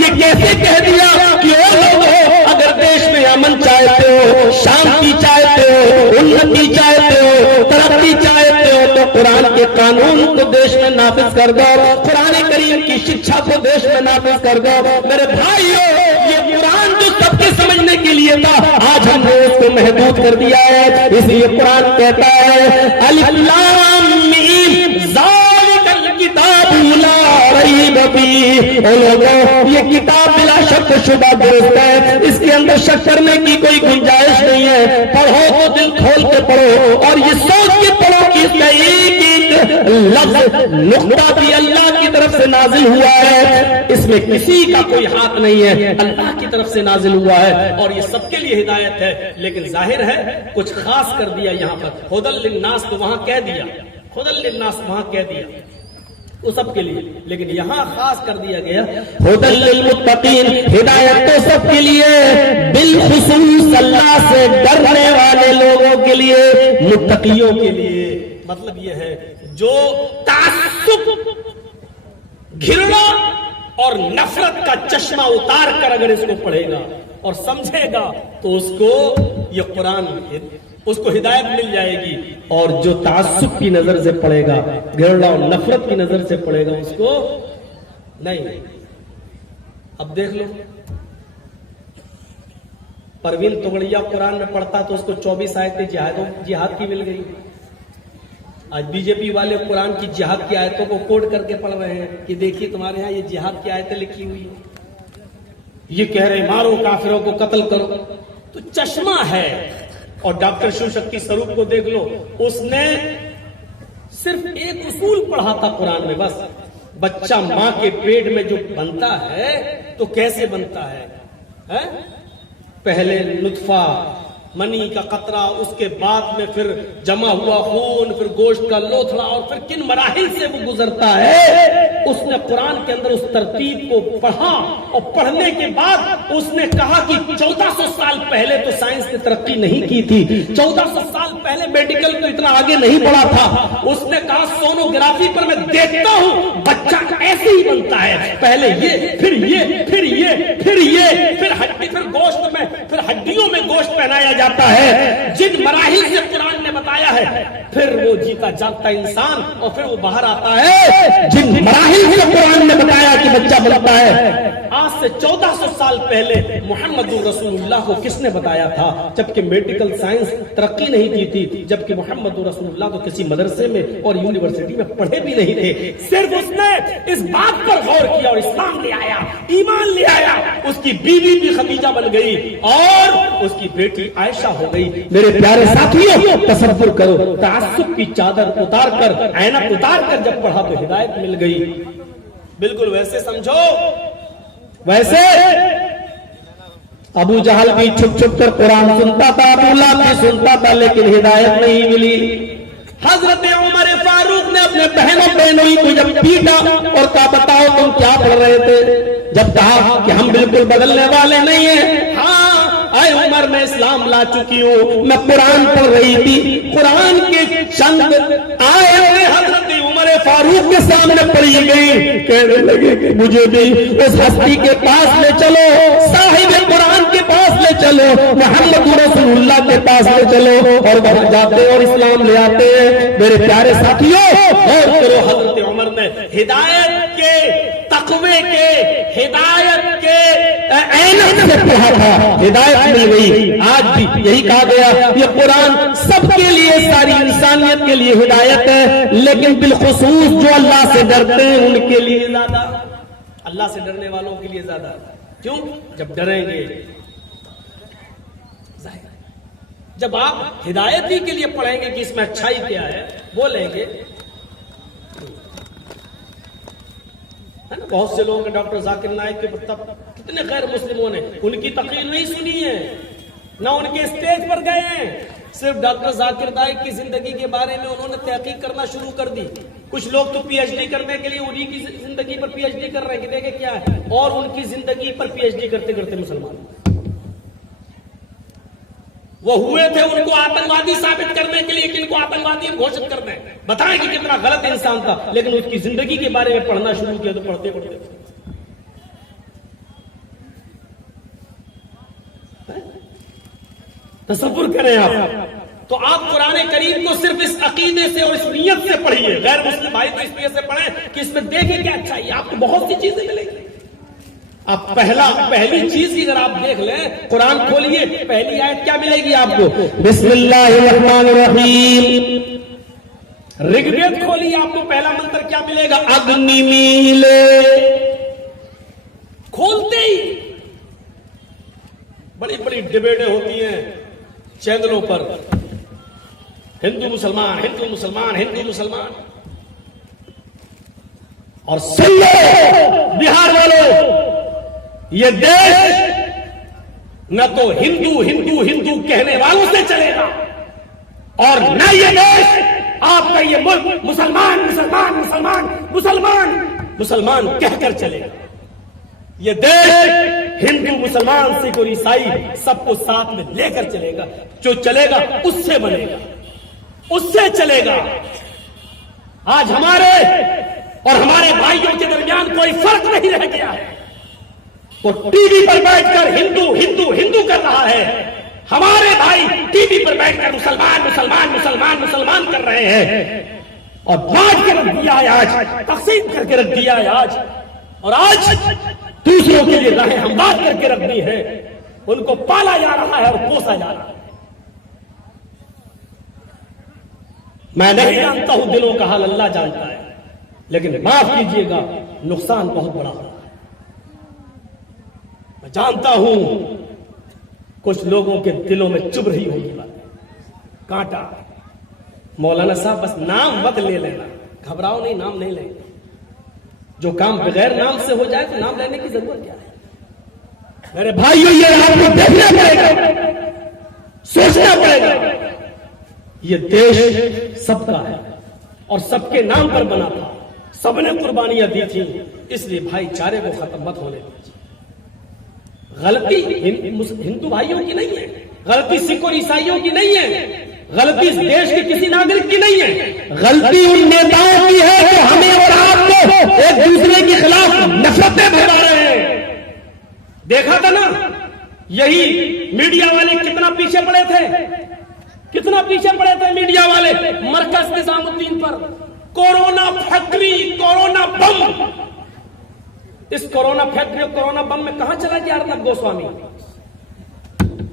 ये कैसे कह दिया कि ओ लोगों, अगर देश में अमन चाहते हो, शांति चाहते हो, उन्नति चाहते हो, तरक्की चाहते हो, तो कुरान के कानून को देश में नाफिज कर दो, कुरान करीम की शिक्षा को देश में नाफिज कर दो। मेरे भाइयों, ये कुरान जो सबके समझने के लिए था, आज हमने उसको महदूद कर दिया है। इसलिए कुरान कहता है अलिफ लाम मीम ज़ालिकल किताबु ला रैब फीह। ओ लोगों, ये किताब बिला शक शुबा दुरुस्त है, इसके अंदर शक करने की कोई गुंजाइश नहीं है। पढ़ो तो दिल खोल के पढ़ो और ये सोच के पढ़ो कि इसका एक लफ्ज नुक्ता भी अल्लाह की तरफ से नाजिल हुआ है, इसमें किसी का कोई हाथ नहीं है, अल्लाह की तरफ से नाजिल हुआ है और ये सबके लिए हिदायत है। लेकिन जाहिर है कुछ खास कर दिया यहाँ पर, हुदल लिन्नास तो वहां कह दिया, हुदल लिन्नास वहां कह दिया वो सबके लिए, लेकिन यहाँ खास कर दिया गया हुदल लिल मुत्तकीन, हिदायत तो सबके लिए, बिलखुसूस अल्लाह से डरने वाले लोगों के लिए, मुत्तकियों के लिए। मतलब यह है जो तासुब, घृणा और नफरत का चश्मा उतार कर अगर इसको पढ़ेगा और समझेगा तो उसको ये कुरान, उसको हिदायत मिल जाएगी। और जो तासुब की नजर से पढ़ेगा, घृणा और नफरत की नजर से पढ़ेगा, उसको नहीं। अब देख लो, परवीन तोगड़िया कुरान में पढ़ता तो उसको 24 आयतें जिहाद की मिल गई। आज बीजेपी वाले कुरान की जिहाद की आयतों को कोड करके पढ़ रहे हैं कि देखिए तुम्हारे यहाँ ये जिहाद की आयतें लिखी हुई है, ये कह रहे मारो काफिरों को, कत्ल करो। तो चश्मा है। और डॉक्टर शिव शक्ति स्वरूप को देख लो, उसने सिर्फ एक उसूल पढ़ा था कुरान में, बस बच्चा मां के पेट में जो बनता है तो कैसे बनता है? पहले नुत्फा, मनी का कतरा, उसके बाद में फिर जमा हुआ खून, फिर गोश्त का लोथड़ा, और फिर किन मराहिल से वो गुजरता है। उसने कुरान के अंदर उस तरतीब को पढ़ा और पढ़ने के बाद उसने कहा कि 1400 साल पहले तो साइंस ने तरक्की नहीं की थी, 1400 साल पहले मेडिकल तो इतना आगे नहीं बढ़ा था। उसने कहा सोनोग्राफी पर मैं देखता हूं बच्चा ऐसे ही बनता है, पहले ये, फिर ये, फिर ये, फिर ये, फिर हड्डी, फिर गोश्त में, फिर हड्डियों में गोश्त पहनाया जाता है। जिन मराहिल से कुरान ने बताया है, फिर वो जीता जागता इंसान और फिर वो बाहर आता है। जिन मराहिल से कुरान ने बताया कि बच्चा बनता है, आज से 1400 साल पहले मुहम्मदुर रसूलुल्लाह को किसने बताया था? जबकि मेडिकल साइंस तरक्की नहीं की थी, जबकि मुहम्मदुर रसूलुल्लाह तो किसी मदरसे में और यूनिवर्सिटी में पढ़े भी नहीं थे। सिर्फ उसने इस बात पर गौर किया और इस्लाम ले आया, ईमान ले आया। उसकी बीवी भी खदीजा बन गई और उसकी बेटी आयशा हो गई। मेरे प्यारे साथियों, तसव्वुर करो, तासुब की चादर उतार कर, ऐनक उतार कर जब पढ़ा तो हिदायत मिल गई। बिल्कुल वैसे समझो, वैसे अबू जहल भी छुप छुप कर कुरान सुनता था, अबू लहब भी सुनता था, लेकिन हिदायत नहीं मिली। हजरत उमर फारूक ने अपने बहनों को जब पीटा और कहा बताओ तुम क्या पढ़ रहे थे, जब कहा कि हम बिल्कुल बदलने वाले नहीं हैं, हाँ आए उमर मैं इस्लाम ला चुकी हूँ, मैं कुरान पढ़ रही थी। कुरान के चंद आए हजरत उमर फारूक के सामने पढ़ी गई, कहने लगे कि मुझे भी उस हस्ती के पास ले चलो, साहिब कुरान के पास ले चलो, मुहम्मद रसूलुल्लाह के पास ले चलो। और वहां जाते और इस्लाम ले आते हैं। मेरे प्यारे साथियों, और करो, हजरत उमर ने हिदायत के, तकवे के, हिदायत के ऐनक से पढ़ा था, हिदायत मिल गई। आज भी यही कहा गया, ये कुरान सबके लिए, सारी इंसानियत के लिए हिदायत है, लेकिन बिलखुसूस जो अल्लाह से डरते हैं उनके लिए ज्यादा, अल्लाह से डरने वालों के लिए ज्यादा। क्यों? जब डरेंगे, जब आप हिदायत ही के लिए पढ़ेंगे कि इसमें अच्छाई क्या है, बोलेंगे, है ना। बहुत से लोगों ने डॉक्टर जाकिर नाइक के तब कितने गैर मुस्लिमों ने उनकी तकरीर नहीं सुनी है, ना उनके स्टेज पर गए हैं। सिर्फ डॉक्टर जाकिर नाइक की जिंदगी के बारे में उन्होंने तहकीक करना शुरू कर दी। कुछ लोग तो पीएचडी करने के लिए उन्हीं की जिंदगी पर पीएचडी कर रहे हैं कि देखे क्या है, और उनकी जिंदगी पर पीएचडी करते करते मुसलमान वो हुए थे। उनको आतंकवादी साबित करने के लिए किनको आतंकवादी घोषित करने, बताएं कि कितना गलत इंसान था, लेकिन उसकी जिंदगी के बारे में पढ़ना शुरू किया तो पढ़ते पढ़ते तसव्वुर करें आप। तो आप कुरान करीम को सिर्फ इस अकीदे से और इस नियत से पढ़िए, गैर मुस्लिम भाई तो इस नियत से पढ़ें कि इसमें देखें क्या अच्छा है, आपको बहुत सी चीजें मिलेंगी। आप पहली चीज की अगर आप देख लें, कुरान खोलिए, पहली आयत क्या मिलेगी आपको? बिस्मिल्लाहिर्रहमानिर्रहीम। ऋग्वेद खोलिए, आपको पहला मंत्र क्या मिलेगा? अग्नि मीले। खोलते ही बड़ी बड़ी डिबेटें होती हैं चैनलों पर, हिंदू मुसलमान, हिंदू मुसलमान, हिंदू मुसलमान। और सुन लो बिहार वालों, ये देश न तो हिंदू हिंदू हिंदू कहने वालों से चलेगा और न ये देश, आपका ये मुल्क मुसलमान मुसलमान मुसलमान मुसलमान मुसलमान कहकर चलेगा। ये देश हिंदू मुसलमान सिख और ईसाई सबको साथ में लेकर चलेगा। जो चलेगा उससे बनेगा, उससे चलेगा। आज हमारे और हमारे भाइयों के दरमियान कोई फर्क नहीं रह गया है। वो टीवी पर बैठकर हिंदू हिंदू हिंदू कर रहा है, हमारे भाई टीवी पर बैठकर मुसलमान मुसलमान मुसलमान मुसलमान कर रहे हैं और बांट के रख दिया है, आज तकसीम करके रख दिया है आज। और आज दूसरों के लिए राहें हमवार करके रखनी है, उनको पाला जा रहा है और पोसा जा रहा है। मैं नहीं जानता हूं दिलों का हाल, अल्लाह जानता है, लेकिन माफ कीजिएगा नुकसान बहुत बड़ा हो रहा है। मैं जानता हूं कुछ लोगों के दिलों में चुभ रही होगी बात, कांटा। मौलाना साहब बस नाम मत ले लेना, घबराओ नहीं, नाम नहीं लेंगे। जो काम बगैर नाम से हो जाए तो नाम लेने की जरूरत क्या है? मेरे भाइयों, ये आपको देखना पड़ेगा, सोचना पड़ेगा। ये देश सबका है और सबके नाम पर बना था, सबने कुर्बानियां दी थी, इसलिए भाईचारे को खत्म मत होने दीजिए। गलती हिंदू भाइयों की नहीं है, गलती सिख और ईसाइयों की नहीं है, गलती इस देश के किसी नागरिक की नहीं है, गलती उन नेताओं की है जो हमें और आपको एक दूसरे के खिलाफ नफरतें भरमा रहे हैं। देखा था ना, यही मीडिया वाले कितना पीछे पड़े थे, कितना पीछे पड़े थे मीडिया वाले मरकज निजामुद्दीन पर। कोरोना फैक्ट्री, कोरोना बम, इस कोरोना फैक्ट्री और कोरोना बम में कहां चला गया अर्नब गोस्वामी,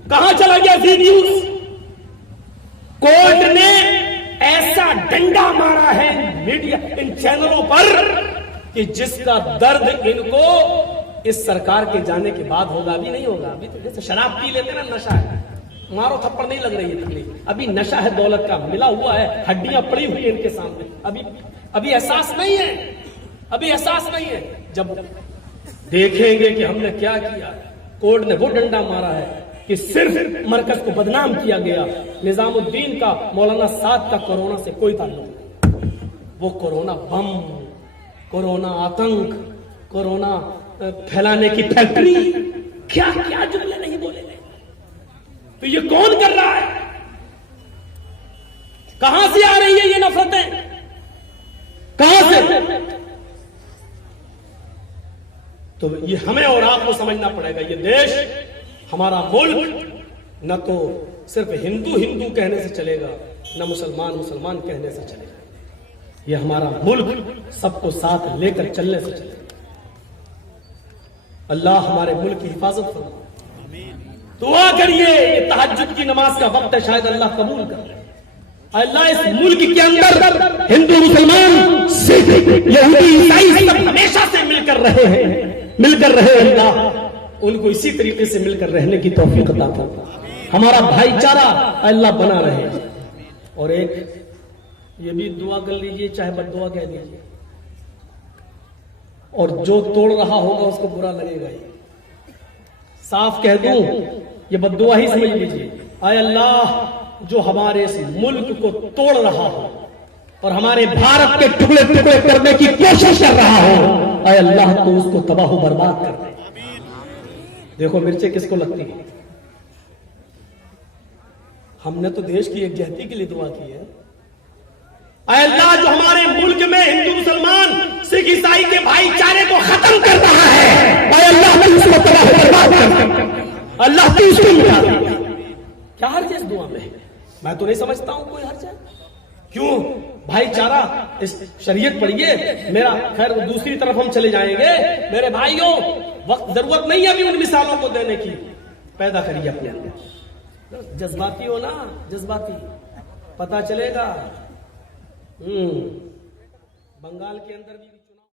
कहां चला गया जी न्यूज? कोर्ट ने ऐसा डंडा मारा है मीडिया, इन चैनलों पर कि जिसका दर्द इनको इस सरकार के जाने के बाद होगा, अभी नहीं होगा। अभी तो जैसे शराब पी लेते ना, नशा है, मारो थप्पड़ नहीं लग रही है तकलीफ, अभी नशा है दौलत का, मिला हुआ है, हड्डियां पड़ी हुई है इनके सामने, अभी एहसास नहीं है, अभी एहसास नहीं है। जब देखेंगे कि हमने क्या किया, कोर्ट ने वो डंडा मारा है कि सिर्फ मरकज को बदनाम किया गया, निजामुद्दीन का, मौलाना साद का कोरोना से कोई ताल्लुक नहीं। वो कोरोना बम, कोरोना आतंक, कोरोना फैलाने की फैक्ट्री, क्या क्या जुमले नहीं बोले गए। तो ये कौन कर रहा है? कहां से आ रही है ये नफरतें, कहां से? तो ये हमें और आपको समझना पड़ेगा। ये देश, हमारा मुल्क न तो सिर्फ हिंदू हिंदू कहने से चलेगा, न मुसलमान मुसलमान कहने से चलेगा। ये हमारा मुल्क सबको साथ लेकर चलने से चलेगा। अल्लाह हमारे मुल्क की हिफाजत फरमाए। दुआ करिए, ये तहज्जुद की नमाज का वक्त है, शायद अल्लाह कबूल कर ले। अल्लाह इस मुल्क के अंदर हिंदू मुसलमान सिख यहूदी ईसाई सब हमेशा से मिलकर रहे हैं, मिलकर रहे। अल्लाह उनको इसी तरीके से मिलकर रहने की तौफीक अता फरमाए। हमारा भाईचारा अल्लाह बना रहे। और एक ये भी दुआ कर लीजिए, चाहे बद्दुआ कह दीजिए, और जो तोड़ रहा होगा उसको बुरा लगेगा ही। साफ कह दूं, ये बद्दुआ ही समझ लीजिए। आय अल्लाह, जो हमारे इस मुल्क को तोड़ रहा हो और हमारे भारत के टुकड़े टुकड़े करने की कोशिश कर रहा हो, आय अल्लाह तो उसको तबाह बर्बाद कर दे। देखो मिर्चें किसको लगती है? हमने तो देश की एकजहती के लिए दुआ की है। आय अल्लाह, जो हमारे मुल्क में हिंदू मुसलमान सिख ईसाई के भाईचारे को खत्म कर रहा है, आय अल्लाह तो उसको तबाह बर्बाद कर दे। अल्लाह तो उसको मिटा दे। क्या हर्ज है इस दुआ में? मैं तो नहीं समझता हूं कोई हर्ज है। क्यों भाईचारा, इस शरीयत पढ़िए। मेरा खैर दूसरी तरफ हम चले जाएंगे। मेरे भाइयों, वक्त जरूरत नहीं है अभी उन मिसालों को देने की। पैदा करिए अपने अंदर, जज्बाती हो ना, जज्बाती, पता चलेगा। बंगाल के अंदर भी